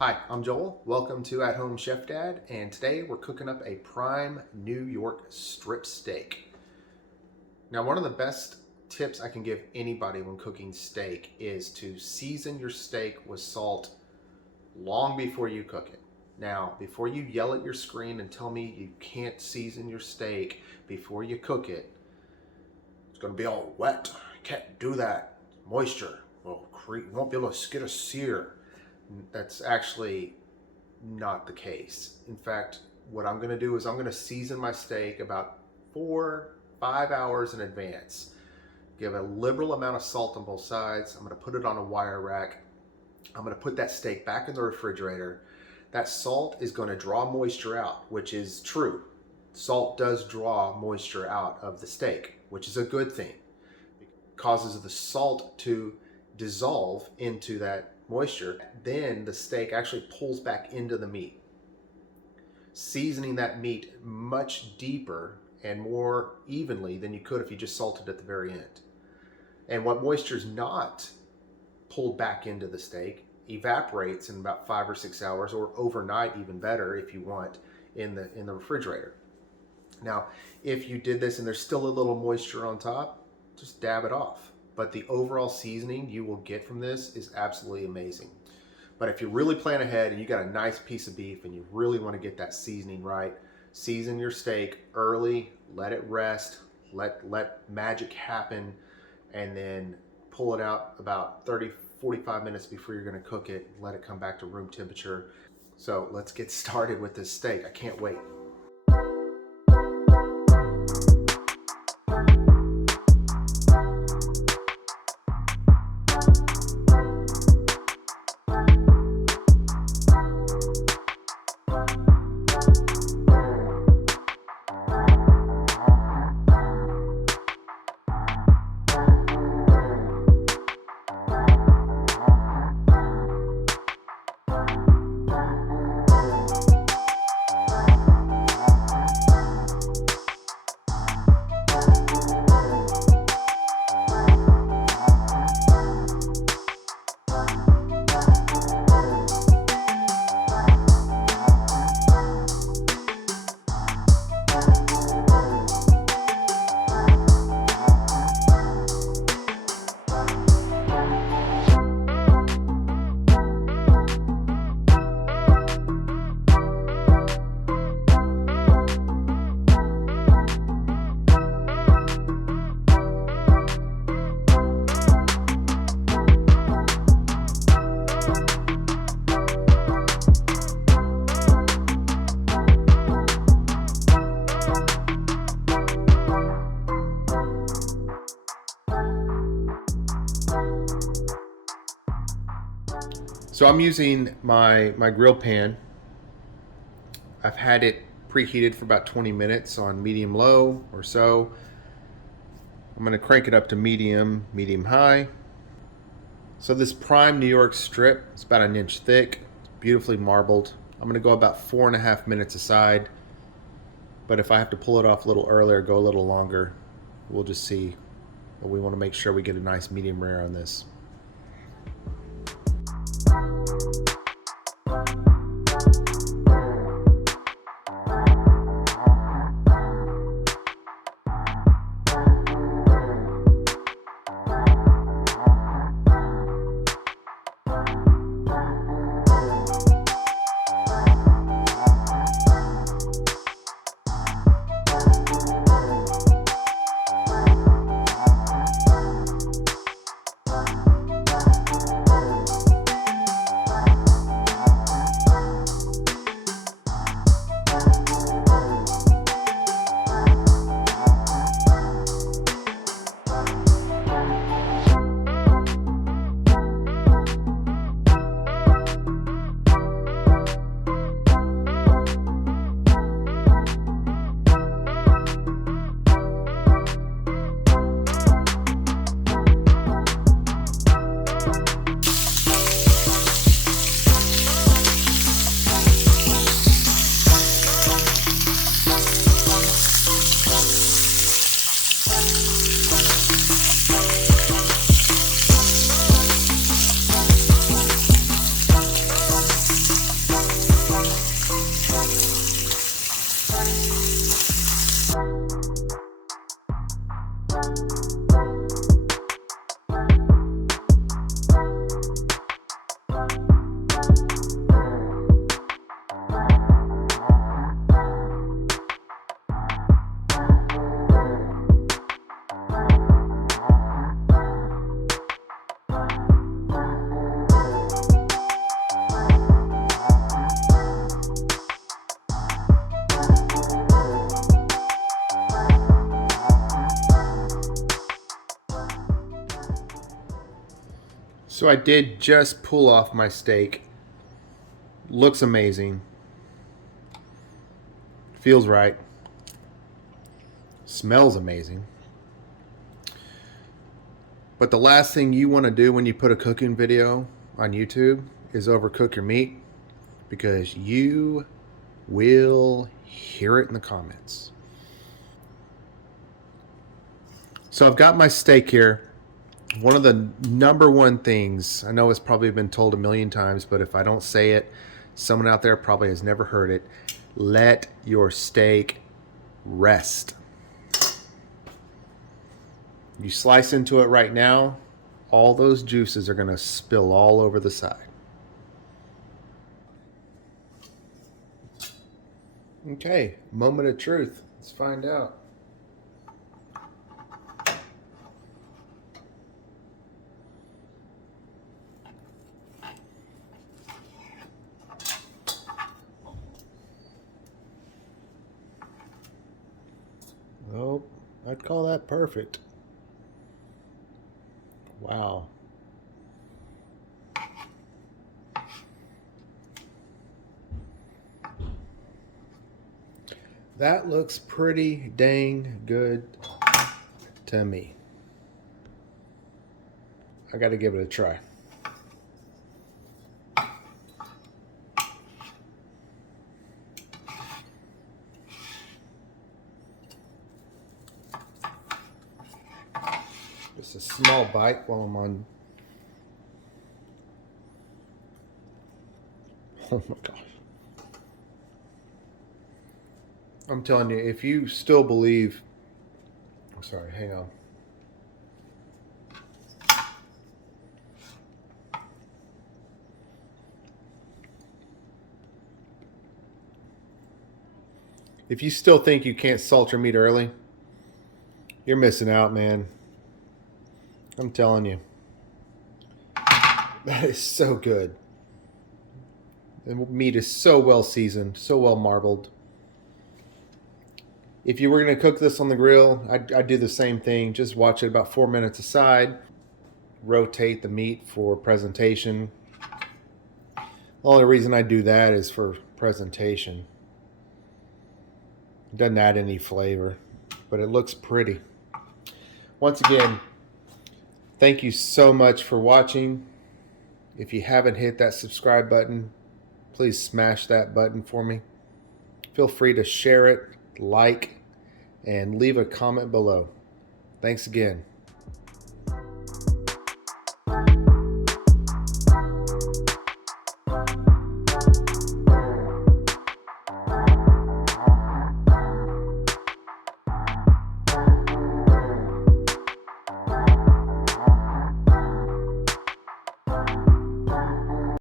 Hi, I'm Joel. Welcome to At Home Chef Dad, and today we're cooking up a prime New York strip steak. Now, one of the best tips I can give anybody when cooking steak is to season your steak with salt long before you cook it. Now, before you yell at your screen and tell me you can't season your steak before you cook it, it's going to be all wet. You can't do that. Moisture will create, you won't be able to get a sear. That's actually not the case. In fact, what I'm going to do is I'm going to season my steak about 4-5 hours in advance. Give a liberal amount of salt on both sides. I'm going to put it on a wire rack. I'm going to put that steak back in the refrigerator. That salt is going to draw moisture out, which is true. Salt does draw moisture out of the steak, which is a good thing. It causes the salt to dissolve into that moisture. Then the steak actually pulls back into the meat, seasoning that meat much deeper and more evenly than you could if you just salted at the very end. And what moisture is not pulled back into the steak evaporates in about 5 or 6 hours, or overnight, even better if you want, in the refrigerator. Now, if you did this and there's still a little moisture on top, just dab it off. But the overall seasoning you will get from this is absolutely amazing. But if you really plan ahead and you got a nice piece of beef and you really want to get that seasoning right, season your steak early, let it rest, let magic happen, and then pull it out about 30-45 minutes before you're going to cook it. Let it come back to room temperature. So let's get started with this steak. I can't wait. So I'm using my grill pan. I've had it preheated for about 20 minutes on medium low or so. I'm going to crank it up to medium high. So this prime New York strip, it's about 1 inch thick, beautifully marbled. I'm going to go about 4.5 minutes aside. But if I have to pull it off a little earlier, go a little longer, we'll just see. But we want to make sure we get a nice medium rare on this. So I did just pull off my steak. Looks amazing. Feels right. Smells amazing. But the last thing you want to do when you put a cooking video on YouTube is overcook your meat, because you will hear it in the comments. So I've got my steak here. One of the number one things, I know it's probably been told a million times, but if I don't say it, someone out there probably has never heard it. Let your steak rest. You slice into it right now, all those juices are going to spill all over the side. Okay, moment of truth. Let's find out. Oh, I'd call that perfect. Wow. That looks pretty dang good to me. I got to give it a try. Just a small bite while I'm on. Oh my gosh. I'm telling you, if you still believe, I'm sorry, hang on. If you still think you can't salt your meat early, you're missing out, man. I'm telling you. That is so good. The meat is so well seasoned, so well marbled. If you were going to cook this on the grill, I'd do the same thing. Just watch it about 4 minutes aside. Rotate the meat for presentation. The only reason I do that is for presentation. It doesn't add any flavor, but it looks pretty. Once again, thank you so much for watching. If you haven't hit that subscribe button, please smash that button for me. Feel free to share it, like, and leave a comment below. Thanks again.